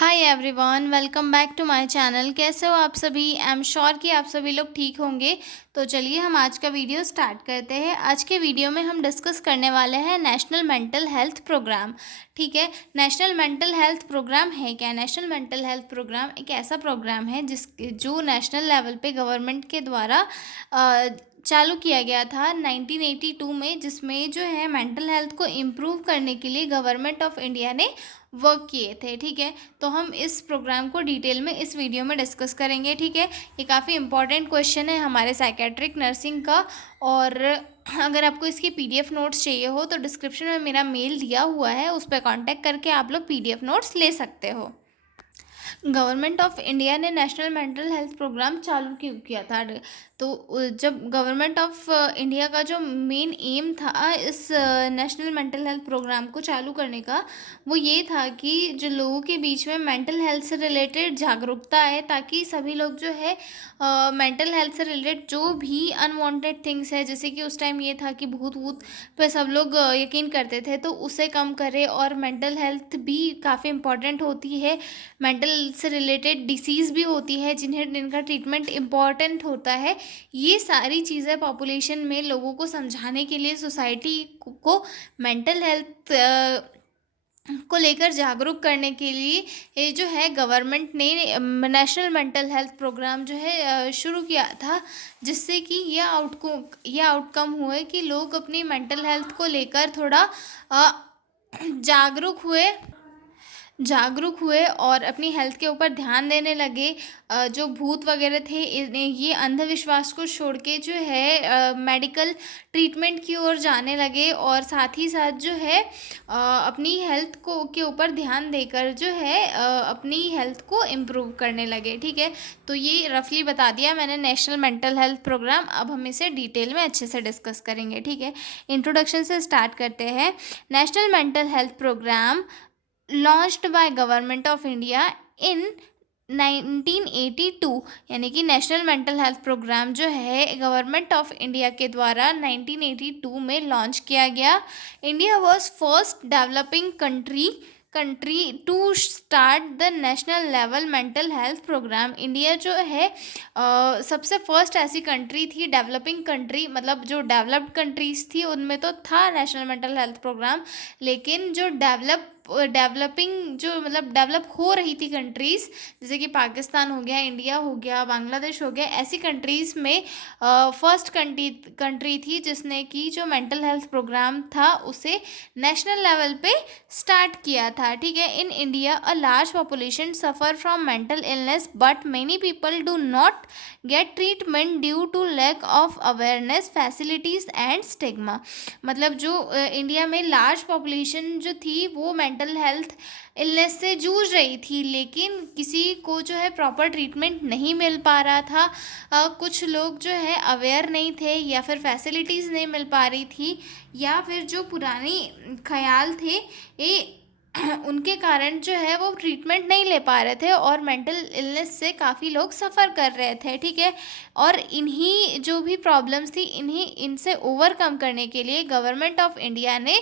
Hi everyone, welcome back to my channel. कैसे हो आप सभी? आई एम श्योर कि आप सभी लोग ठीक होंगे। तो चलिए हम आज का वीडियो स्टार्ट करते हैं। आज के वीडियो में हम डिस्कस करने वाले हैं नेशनल मेंटल हेल्थ प्रोग्राम। ठीक है, नेशनल मेंटल हेल्थ प्रोग्राम है क्या? नेशनल मेंटल हेल्थ प्रोग्राम एक ऐसा प्रोग्राम है जो नेशनल लेवल पे गवर्नमेंट के द्वारा चालू किया गया था 1982 में, जिसमें जो है मेंटल हेल्थ को इम्प्रूव करने के लिए गवर्नमेंट ऑफ इंडिया ने वर्क किए थे। ठीक है, तो हम इस प्रोग्राम को डिटेल में इस वीडियो में डिस्कस करेंगे। ठीक है, ये काफ़ी इंपॉर्टेंट क्वेश्चन है हमारे साइकेट्रिक नर्सिंग का। और अगर आपको इसकी पीडीएफ नोट्स चाहिए हो तो डिस्क्रिप्शन में मेरा मेल दिया हुआ है, उस पर कांटेक्ट करके आप लोग पीडीएफ नोट्स ले सकते हो। गवर्नमेंट ऑफ इंडिया ने नेशनल मेंटल हेल्थ प्रोग्राम चालू क्यों किया था? तो जब गवर्नमेंट ऑफ इंडिया का जो मेन एम था इस नेशनल मेंटल हेल्थ प्रोग्राम को चालू करने का, वो ये था कि जो लोगों के बीच में मेंटल हेल्थ से रिलेटेड जागरूकता आए, ताकि सभी लोग जो है मेंटल हेल्थ से रिलेटेड जो भी अनवांटेड थिंग्स है, जैसे कि उस टाइम ये था कि भूत वूत पे सब लोग यकीन करते थे, तो उसे कम करे। और मेंटल हेल्थ भी काफ़ी इंपॉर्टेंट होती है, मेंटल से रिलेटेड डिसीज़ भी होती है जिनका ट्रीटमेंट इम्पॉर्टेंट होता है। ये सारी चीज़ें पॉपुलेशन में लोगों को समझाने के लिए, सोसाइटी को मेंटल हेल्थ को लेकर जागरूक करने के लिए ये जो है गवर्नमेंट ने नेशनल मेंटल हेल्थ प्रोग्राम जो है शुरू किया था, जिससे कि यह आउटकम हुए कि लोग अपनी मेंटल हेल्थ को लेकर थोड़ा अ, जागरूक हुए जागरूक हुए और अपनी हेल्थ के ऊपर ध्यान देने लगे। जो भूत वगैरह थे, ये अंधविश्वास को छोड़ के जो है मेडिकल ट्रीटमेंट की ओर जाने लगे, और साथ ही साथ जो है अपनी हेल्थ को के ऊपर ध्यान देकर जो है अपनी हेल्थ को इम्प्रूव करने लगे। ठीक है, तो ये रफली बता दिया मैंने नेशनल मेंटल हेल्थ प्रोग्राम। अब हम इसे डिटेल में अच्छे से डिस्कस करेंगे। ठीक है, इंट्रोडक्शन से स्टार्ट करते हैं। National mental health programme launched by government of India in 1982, यानी कि नेशनल मेंटल हेल्थ प्रोग्राम जो है गवर्नमेंट ऑफ इंडिया के द्वारा 1982 में लॉन्च किया गया। India was first developing country to start the national level mental health programme. India जो है सबसे फर्स्ट ऐसी कंट्री थी, डेवलपिंग कंट्री, मतलब जो डेवलप्ड कंट्रीज थी उनमें तो था नेशनल मेंटल हेल्थ प्रोग्राम, लेकिन जो डेवलपिंग जो मतलब डेवलप हो रही थी कंट्रीज़, जैसे कि पाकिस्तान हो गया, इंडिया हो गया, बांग्लादेश हो गया, ऐसी कंट्रीज़ में फर्स्ट कंट्री थी जिसने कि जो मेंटल हेल्थ प्रोग्राम था उसे नेशनल लेवल पे स्टार्ट किया था। ठीक है, in India a large population suffer from mental illness, but many people do not get treatment due to lack of awareness, facilities and stigma. मतलब जो इंडिया में लार्ज पॉपुलेशन जो थी वो मेंटल हेल्थ इलनेस से जूझ रही थी, लेकिन किसी को जो है प्रॉपर ट्रीटमेंट नहीं मिल पा रहा था। कुछ लोग जो है अवेयर नहीं थे, या फिर फैसिलिटीज़ नहीं मिल पा रही थी, या फिर जो पुरानी ख्याल थे ये उनके कारण जो है वो ट्रीटमेंट नहीं ले पा रहे थे, और मेंटल इलनेस से काफ़ी लोग सफ़र कर रहे थे। ठीक है, और इन्हीं जो भी प्रॉब्लम्स थी इनसे ओवरकम करने के लिए गवर्नमेंट ऑफ इंडिया ने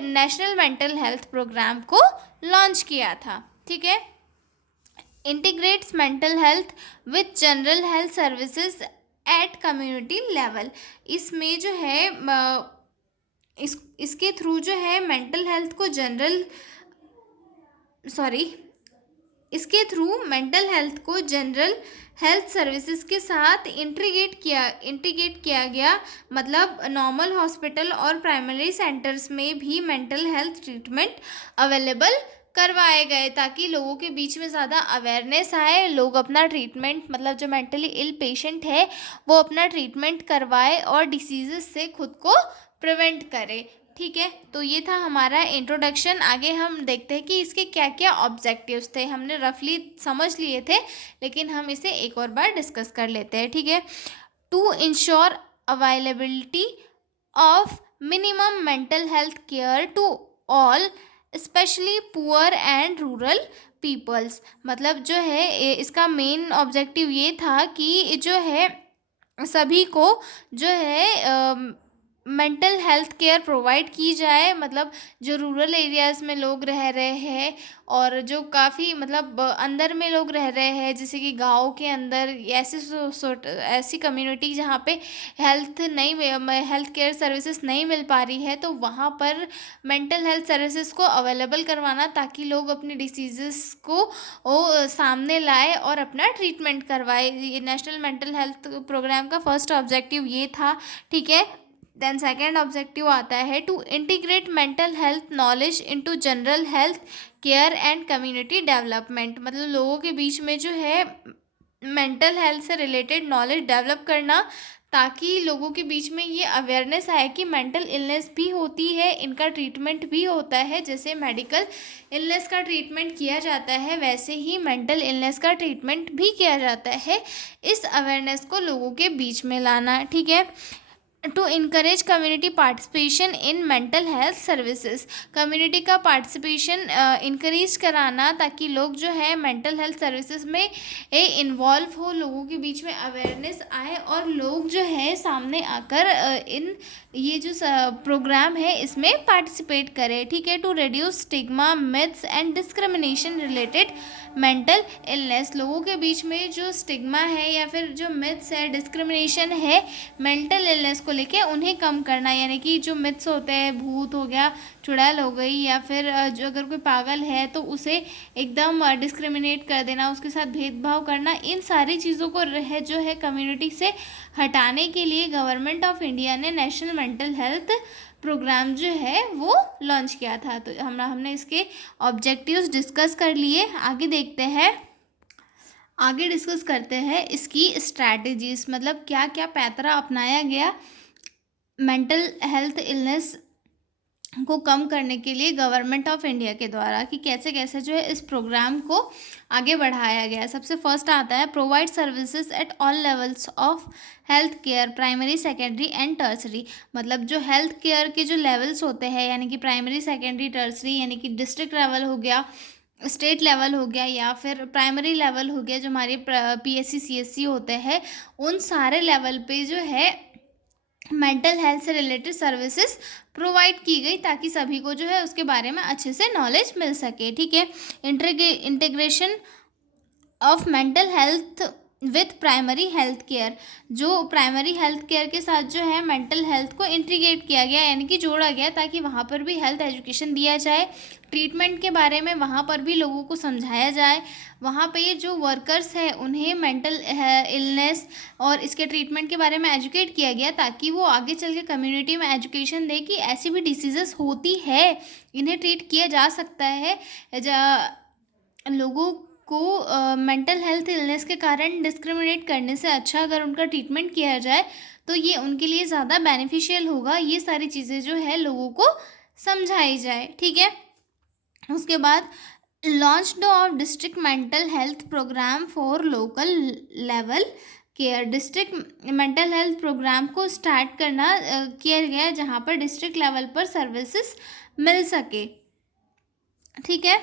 नेशनल मेंटल हेल्थ प्रोग्राम को लॉन्च किया था। ठीक है, integrates mental health with general health services at community level. इसमें जो है इसके थ्रू जो है मेंटल हेल्थ को सॉरी इसके थ्रू मेंटल हेल्थ को जनरल हेल्थ सर्विसेज के साथ इंटीग्रेट किया गया। मतलब नॉर्मल हॉस्पिटल और प्राइमरी सेंटर्स में भी मेंटल हेल्थ ट्रीटमेंट अवेलेबल करवाए गए, ताकि लोगों के बीच में ज़्यादा अवेयरनेस आए, लोग अपना ट्रीटमेंट, मतलब जो मेंटली इल पेशेंट है वो अपना ट्रीटमेंट करवाए और डिसीजेस से खुद को प्रिवेंट करे। ठीक है, तो ये था हमारा इंट्रोडक्शन। आगे हम देखते हैं कि इसके क्या क्या ऑब्जेक्टिव्स थे। हमने रफली समझ लिए थे, लेकिन हम इसे एक और बार डिस्कस कर लेते हैं। ठीक है, to ensure availability of minimum mental health care to all, specially poor and rural peoples. मतलब जो है इसका मेन ऑब्जेक्टिव ये था कि जो है सभी को जो है मेंटल हेल्थ केयर प्रोवाइड की जाए, मतलब जो रूरल एरियाज़ में लोग रह रहे हैं और जो काफ़ी मतलब अंदर में लोग रह रहे हैं, जैसे कि गाँव के अंदर ऐसी ऐसी कम्युनिटी जहाँ पे हेल्थ केयर सर्विसेज नहीं मिल पा रही है, तो वहाँ पर मेंटल हेल्थ सर्विसेज को अवेलेबल करवाना, ताकि लोग अपने डिसीज़ेस को सामने लाए और अपना ट्रीटमेंट करवाए। ये नेशनल मेंटल हेल्थ प्रोग्राम का फर्स्ट ऑब्जेक्टिव ये था, ठीक है। देन सेकेंड ऑब्जेक्टिव आता है to integrate mental health knowledge into general health care and community development, मतलब लोगों के बीच में जो है मेंटल हेल्थ से रिलेटेड नॉलेज डेवलप करना, ताकि लोगों के बीच में ये अवेयरनेस आए कि मेंटल इलनेस भी होती है, इनका ट्रीटमेंट भी होता है। जैसे मेडिकल इलनेस का ट्रीटमेंट किया जाता है, वैसे ही मेंटल इलनेस का ट्रीटमेंट भी किया जाता है। इस अवेयरनेस को लोगों के बीच में लाना, ठीक है। To encourage community participation in mental health services, community का पार्टिसिपेशन इनक्रीज कराना, ताकि लोग जो है मेंटल हेल्थ सर्विसेज में इन्वॉल्व हो, लोगों के बीच में अवेयरनेस आए और लोग जो है सामने आकर इन ये जो प्रोग्राम है इसमें पार्टिसिपेट करें, ठीक है। To reduce stigma myths and discrimination related mental illness, लोगों के बीच में जो स्टिग्मा है या फिर जो मिथ्स है, डिस्क्रिमिनेशन है मेंटल इलनेस को लेके, उन्हें कम करना। यानी कि जो मिथ्स होते हैं, भूत हो गया, चुड़ैल हो गई, या फिर जो अगर कोई पागल है तो उसे एकदम डिस्क्रिमिनेट कर देना, उसके साथ भेदभाव करना, इन सारी चीज़ों को जो है कम्युनिटी से हटाने के लिए गवर्नमेंट ऑफ इंडिया ने नेशनल मेंटल हेल्थ प्रोग्राम जो है वो लॉन्च किया था। तो हमने इसके ऑब्जेक्टिव्स डिस्कस कर लिए। आगे डिस्कस करते हैं इसकी स्ट्रैटेजीज, मतलब क्या क्या पैतरा अपनाया गया मेंटल हेल्थ इलनेस को कम करने के लिए गवर्नमेंट ऑफ इंडिया के द्वारा, कि कैसे कैसे जो है इस प्रोग्राम को आगे बढ़ाया गया। सबसे फर्स्ट आता है provide services at all levels of health care, primary, secondary and tertiary, मतलब जो हेल्थ केयर के जो लेवल्स होते हैं, यानी कि प्राइमरी, सेकेंडरी, टर्सरी, यानी कि डिस्ट्रिक्ट लेवल हो गया, स्टेट लेवल हो गया, या फिर प्राइमरी लेवल हो गया, जो हमारे PSC CSC होते हैं, उन सारे लेवल पे जो है मेंटल हेल्थ से रिलेटेड सर्विसेज प्रोवाइड की गई, ताकि सभी को जो है उसके बारे में अच्छे से नॉलेज मिल सके, ठीक है। Integration of mental health with primary health care, जो प्राइमरी हेल्थ केयर के साथ जो है मेंटल हेल्थ को इंटीग्रेट किया गया, यानी कि जोड़ा गया, ताकि वहाँ पर भी हेल्थ एजुकेशन दिया जाए, ट्रीटमेंट के बारे में वहाँ पर भी लोगों को समझाया जाए। वहाँ पे ये जो वर्कर्स हैं उन्हें मेंटल इलनेस और इसके ट्रीटमेंट के बारे में एजुकेट किया गया, ताकि वो आगे चल के कम्युनिटी में एजुकेशन दे कि ऐसी भी डिसीजेस होती है, इन्हें ट्रीट किया जा सकता है। लोगों को मेंटल हेल्थ इलनेस के कारण डिस्क्रिमिनेट करने से अच्छा अगर उनका ट्रीटमेंट किया जाए तो ये उनके लिए ज़्यादा बेनिफिशियल होगा। ये सारी चीज़ें जो है लोगों को समझाई जाए, ठीक है। उसके बाद launched of district mental health programme for local level care, district mental health programme को स्टार्ट किया गया जहाँ पर डिस्ट्रिक्ट लेवल पर सर्विसेज मिल सके, ठीक है।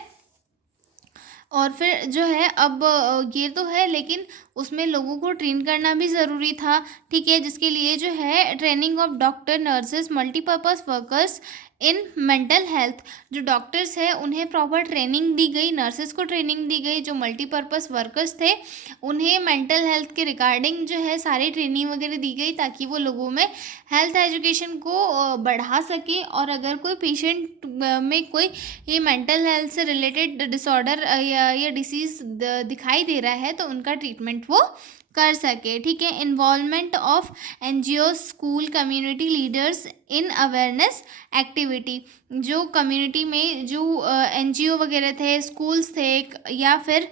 और फिर जो है अब ये तो है, लेकिन उसमें लोगों को ट्रेन करना भी ज़रूरी था, ठीक है, जिसके लिए जो है training of doctor, nurses, multipurpose workers in mental health, जो डॉक्टर्स हैं उन्हें प्रॉपर ट्रेनिंग दी गई, नर्सेज को ट्रेनिंग दी गई, जो मल्टीपर्पज़ वर्कर्स थे उन्हें मेंटल हेल्थ के रिगार्डिंग जो है सारी ट्रेनिंग वगैरह दी गई, ताकि वो लोगों में हेल्थ एजुकेशन को बढ़ा सके। और अगर कोई पेशेंट में कोई ये मेंटल हेल्थ से रिलेटेड डिसऑर्डर या डिसीज़ दिखाई दे रहा है तो उनका ट्रीटमेंट वो कर सके, ठीक है। Involvement of NGO, school, community leaders in awareness activity, जो कम्युनिटी में जो NGO वगैरह थे, स्कूल्स थे, या फिर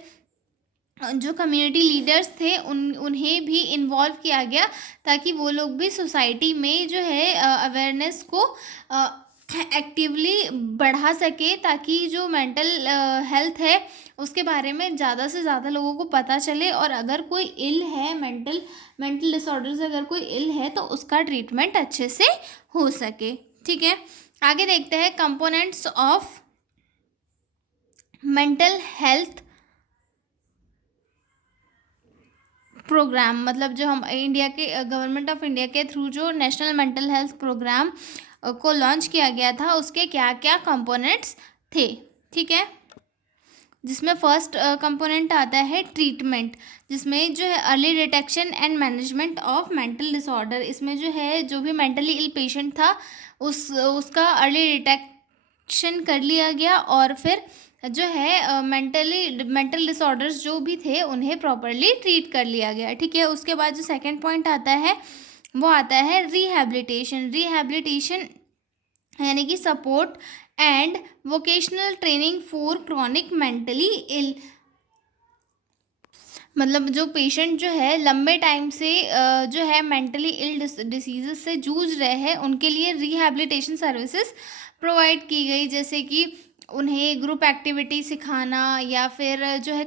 जो कम्युनिटी लीडर्स थे उन्हें भी इन्वॉल्व किया गया, ताकि वो लोग भी सोसाइटी में जो है अवेयरनेस को एक्टिवली बढ़ा सके, ताकि जो मेंटल हेल्थ है उसके बारे में ज़्यादा से ज़्यादा लोगों को पता चले, और अगर कोई इल है मेंटल डिसऑर्डर से अगर कोई इल है तो उसका ट्रीटमेंट अच्छे से हो सके, ठीक है। आगे देखते हैं components of mental health programme, मतलब जो हम इंडिया के गवर्नमेंट ऑफ इंडिया के थ्रू जो नेशनल मेंटल हेल्थ प्रोग्राम को लॉन्च किया गया था, उसके क्या क्या कंपोनेंट्स थे। ठीक है, जिसमें फर्स्ट कंपोनेंट आता है ट्रीटमेंट, जिसमें जो है early detection and management of mental disorder. इसमें जो है जो भी मेंटली इल पेशेंट था उसका अर्ली डिटेक्शन कर लिया गया और फिर जो है मेंटल डिसऑर्डर्स जो भी थे उन्हें प्रॉपरली ट्रीट कर लिया गया। ठीक है, उसके बाद जो सेकंड पॉइंट आता है वो आता है रिहैबिलिटेशन। रिहैबिलिटेशन यानी कि support and vocational training for chronic mentally ill, मतलब जो पेशेंट जो है लंबे टाइम से जो है मेंटली इल डिसीजेस से जूझ रहे हैं, उनके लिए रिहैबिलिटेशन सर्विसेज प्रोवाइड की गई, जैसे कि उन्हें ग्रुप एक्टिविटी सिखाना या फिर जो है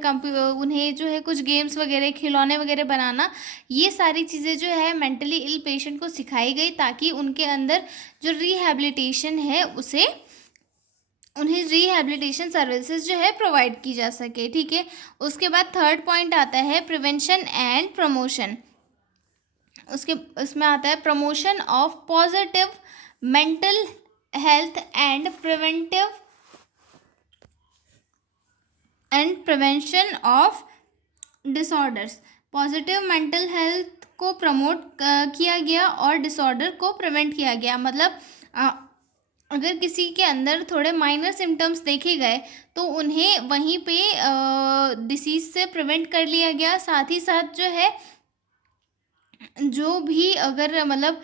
उन्हें जो है कुछ गेम्स वगैरह, खिलौने वगैरह बनाना। ये सारी चीज़ें जो है मेंटली इल पेशेंट को सिखाई गई ताकि उनके अंदर जो रिहैबिलिटेशन है उन्हें रिहैबिलिटेशन सर्विसेज जो है प्रोवाइड की जा सके। ठीक है, उसके बाद थर्ड पॉइंट आता है प्रिवेंशन एंड प्रमोशन। उसमें आता है promotion of positive mental health and prevention of disorders. Positive mental health को प्रमोट किया गया और डिसऑर्डर को प्रिवेंट किया गया। मतलब अगर किसी के अंदर थोड़े माइनर सिम्टम्स देखे गए तो उन्हें वहीं पे डिसीज़ से प्रिवेंट कर लिया गया। साथ ही साथ जो है जो भी अगर मतलब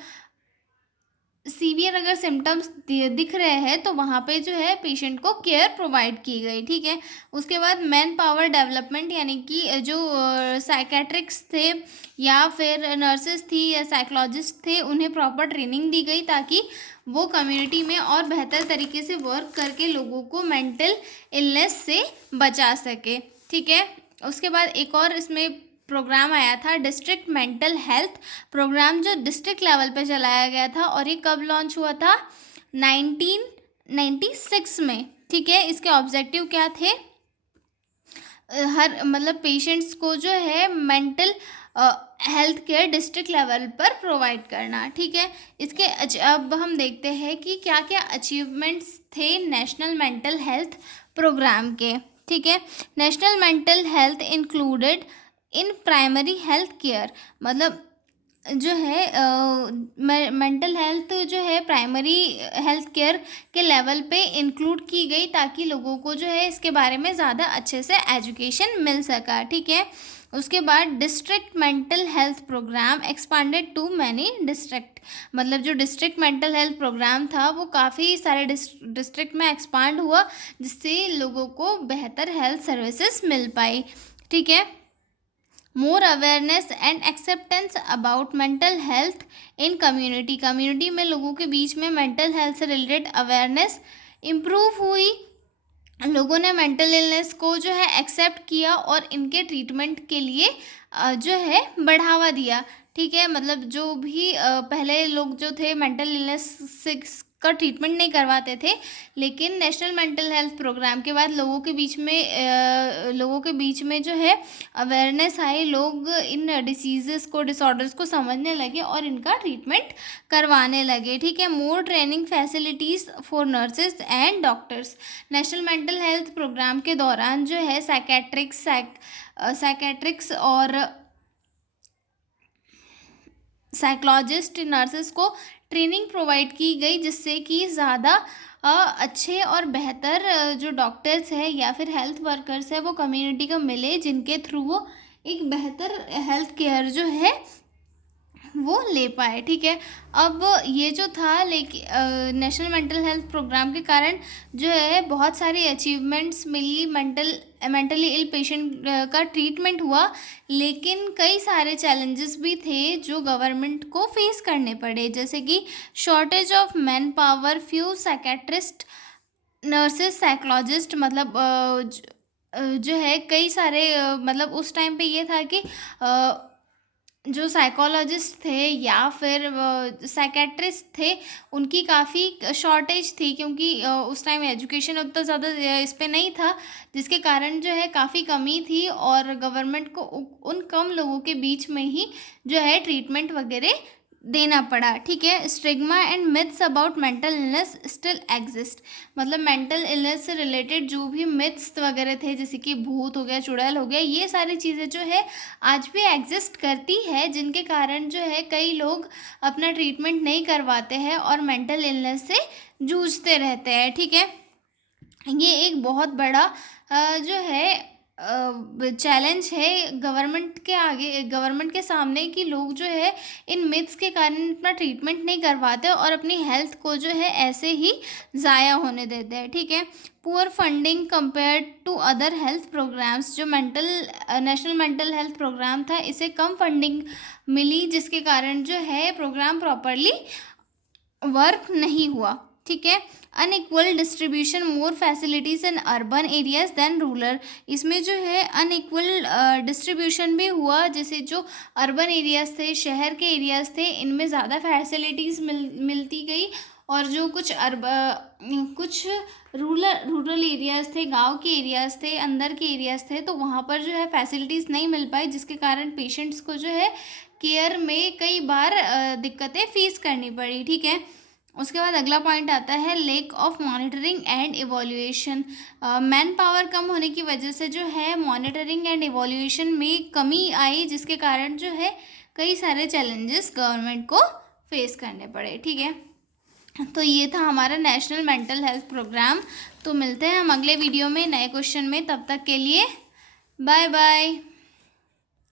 सीवियर अगर सिम्टम्स दिख रहे हैं तो वहाँ पे जो है पेशेंट को केयर प्रोवाइड की गई। ठीक है, उसके बाद मैन पावर डेवलपमेंट, यानी कि जो साइकेट्रिक्स थे या फिर नर्सेस थी या साइकोलॉजिस्ट थे, उन्हें प्रॉपर ट्रेनिंग दी गई ताकि वो कम्युनिटी में और बेहतर तरीके से वर्क करके लोगों को मेंटल इलनेस से बचा सके। ठीक है, उसके बाद एक और इसमें प्रोग्राम आया था डिस्ट्रिक्ट मेंटल हेल्थ प्रोग्राम, जो डिस्ट्रिक्ट लेवल पे चलाया गया था और ये कब लॉन्च हुआ था? 1996 में। ठीक है, इसके ऑब्जेक्टिव क्या थे? हर मतलब पेशेंट्स को जो है mental health care district level पर प्रोवाइड करना। ठीक है, इसके अब हम देखते हैं कि क्या क्या अचीवमेंट्स थे नेशनल मेंटल हेल्थ प्रोग्राम के। ठीक है, national mental health included in primary health care, मतलब जो है मेंटल हेल्थ जो है प्राइमरी हेल्थ केयर के लेवल पे इंक्लूड की गई ताकि लोगों को जो है इसके बारे में ज़्यादा अच्छे से एजुकेशन मिल सका। ठीक है, उसके बाद district mental health program expanded to many district, मतलब जो डिस्ट्रिक्ट मेंटल हेल्थ प्रोग्राम था वो काफ़ी सारे डिस्ट्रिक्ट में एक्सपांड हुआ, जिससे लोगों को बेहतर हेल्थ सर्विसेज मिल पाई। ठीक है, more awareness and acceptance about mental health in community, community में लोगों के बीच में मेंटल हेल्थ से रिलेटेड अवेयरनेस इम्प्रूव हुई। लोगों ने मेंटल इलनेस को जो है एक्सेप्ट किया और इनके ट्रीटमेंट के लिए जो है बढ़ावा दिया। ठीक है, मतलब जो भी पहले लोग जो थे मेंटल इलनेस से का ट्रीटमेंट नहीं करवाते थे, लेकिन नेशनल मेंटल हेल्थ प्रोग्राम के बाद लोगों के बीच में जो है अवेयरनेस आई, लोग इन डिसीज़ेस को, डिसऑर्डर्स को समझने लगे और इनका ट्रीटमेंट करवाने लगे। ठीक है, more training facilities for nurses and doctors. National mental health program के दौरान जो है साइकेट्रिक्स और साइकोलॉजिस्ट, नर्सेस को ट्रेनिंग प्रोवाइड की गई, जिससे कि ज़्यादा अच्छे और बेहतर जो डॉक्टर्स हैं या फिर हेल्थ वर्कर्स हैं वो कम्युनिटी को मिले, जिनके थ्रू वो एक बेहतर हेल्थ केयर जो है वो ले पाए। ठीक है, अब ये जो था लेकिन नेशनल मेंटल हेल्थ प्रोग्राम के कारण जो है बहुत सारी अचीवमेंट्स मिली, मेंटली इल पेशेंट का ट्रीटमेंट हुआ, लेकिन कई सारे चैलेंजेस भी थे जो गवर्नमेंट को फेस करने पड़े, जैसे कि shortage of man power, few psychiatrist, nurses, psychologist, मतलब जो है कई सारे मतलब उस टाइम पे ये था कि जो साइकोलॉजिस्ट थे या फिर साइकेट्रिस्ट थे, उनकी काफ़ी शॉर्टेज थी, क्योंकि उस टाइम एजुकेशन उतना ज़्यादा इस पे नहीं था, जिसके कारण जो है काफ़ी कमी थी और गवर्नमेंट को उन कम लोगों के बीच में ही जो है ट्रीटमेंट वगैरह देना पड़ा। ठीक है। Stigma and myths about mental illness still exist, मतलब मेंटल इलनेस से रिलेटेड जो भी मिथ्स वगैरह थे, जैसे कि भूत हो गया, चुड़ैल हो गया, ये सारी चीज़ें जो है आज भी एग्जिस्ट करती है, जिनके कारण जो है कई लोग अपना ट्रीटमेंट नहीं करवाते हैं और मेंटल इलनेस से जूझते रहते हैं। ठीक है। ये एक बहुत बड़ा जो है चैलेंज है गवर्नमेंट के आगे, गवर्नमेंट के सामने, कि लोग जो है इन मिथ्स के कारण अपना ट्रीटमेंट नहीं करवाते और अपनी हेल्थ को जो है ऐसे ही ज़ाया होने देते हैं। ठीक है। Poor funding compare to other health programs, जो नेशनल मेंटल हेल्थ प्रोग्राम था, इसे कम फंडिंग मिली, जिसके कारण जो है प्रोग्राम प्रॉपरली वर्क नहीं हुआ। ठीक है। Unequal distribution more facilities in urban areas than rural, इसमें जो है अनइक्वल डिस्ट्रीब्यूशन भी हुआ, जैसे जो अर्बन एरियाज थे, शहर के एरियाज थे, इनमें ज़्यादा फैसिलिटीज़ मिलती गई, और जो कुछ रूरल एरियाज थे, गांव के एरियाज थे, अंदर के एरियाज थे, तो वहाँ पर जो है फैसिलिटीज़ नहीं मिल पाई, जिसके कारण पेशेंट्स को जो है केयर में कई बार दिक्कतें फेस करनी पड़ी। ठीक है। उसके बाद अगला पॉइंट आता है lack of monitoring and evolution, manpower कम होने की वजह से जो है मॉनिटरिंग एंड इवोल्यूशन में कमी आई, जिसके कारण जो है कई सारे चैलेंजेस गवर्नमेंट को फेस करने पड़े। ठीक है। तो ये था हमारा नेशनल मेंटल हेल्थ प्रोग्राम। तो मिलते हैं हम अगले वीडियो में नए क्वेश्चन में, तब तक के लिए बाय बाय।